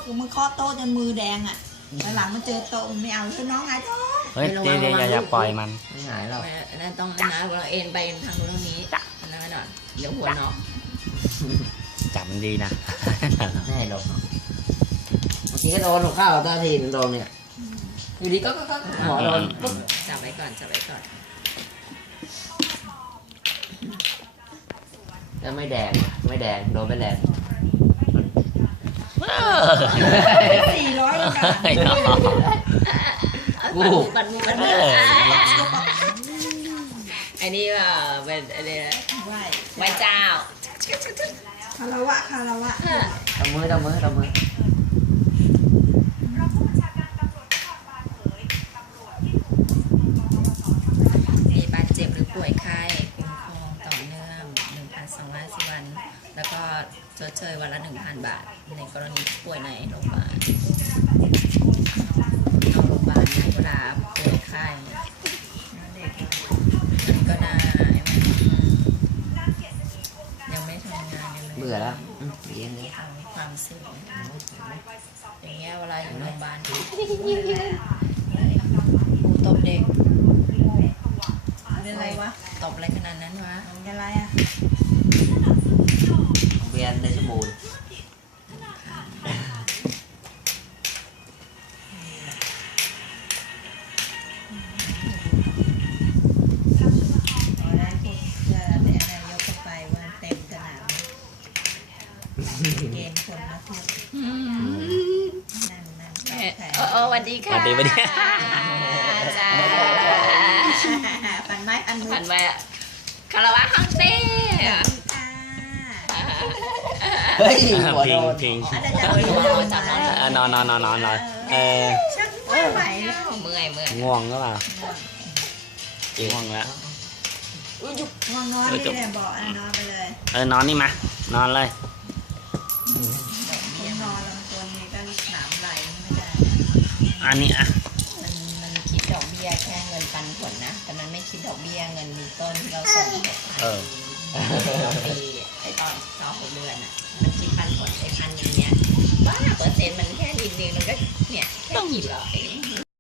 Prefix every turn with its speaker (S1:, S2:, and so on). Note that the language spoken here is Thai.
S1: มือเคาะโต๊ะจนมือแดงอ่ะหลังมันเจอโต๊ะไม่เอาคือน้องไงท้อ
S2: เฮ้ยเดี๋ยวอย่าปล่อยมัน
S3: ไม่หายหรอก
S4: นั่นต้องนะเราเอ็นไปทางนู้นนี้อันนั้นหน่อยเดี๋ยวหัวน็อก
S2: จับมันดีนะ
S3: ไม่ให้หรอกบางทีก็โดนหนูข้าวตาทีโดนเนี่ยอยู่ดีก็หมอโดนปุ๊บ
S4: จับไว้ก่อนจับไว้ก่อน
S3: แล้วไม่แดงไม่แดงโดนไม่แดง
S1: 400แล้วกัน
S2: เฮ้ยน้อง
S4: บันมือไอ้นี่เป็นอะไร
S1: ไหว
S4: ไหว้เจ้า
S1: คารวะคารวะ
S3: ทำมือ
S4: มีบาดเจ็บหรือป่วยไข้คุ้มครองต่อเนื่อง 1,250 วัน แล้วก็ชดเชยวันละ 1,000 บาท ในกรณีป่วยในโรงพยาบาลนอกโรงพยาบาลนะเวลาป่วยไข้มันก็น่ายังไม่ทำงานยังไม่
S3: เบื่อแล้วเย็นเลย
S4: มีความสุขอย่างเงี้ยเวลาอยู่โรงพยาบาลครูตบเด็ก
S1: เป็นอะไรวะ
S4: ตบอะไรขนาดนั้นวะ
S1: เป็นอะไรอ่ะ
S3: เวียนในสมูน
S1: ตอนแรกพวกจะเป็นนายกก็ไปวันเต็มสนามเกณฑ์คนมาเที่ยวนั่งแขก
S4: โอ้สวัสดีค่ะ
S2: สวัสดี
S4: จ้า
S1: ปันไม้ปันมือ
S4: ผ่านไปคารวะฮังเต้
S3: เฮ้ยหัว
S2: พิ
S3: โด
S2: ง
S3: น
S2: พิง
S1: อาจจะจับ
S2: นอน
S1: ชักไม่ไหวแล้ว
S4: เมื่อย
S2: ง่วงก็เปล่าง่วงแล้ว
S1: ง่วงนอนนี่แหละบอกนอนไปเลย
S2: นอนนี่มา นอนเลย
S1: นอนแล้วตัวนี้ก็หนามไหลไม่ได้
S2: อันนี้อ่ะ
S4: มันคิดดอกเบี้ยแค่เงินปันผลนะ แต่มันไม่คิดดอกเบี้ยเงินมีต้นที่เราส่งเด็กต่อปีไอ้ตอน6 เดือนอ่ะ มันคิดปันผลไอ้1,000เนี้ยบ้าเปอร์เซ็นต์มันแค่นิดนึงมันก็เนี่ยแค่กี่ร้อย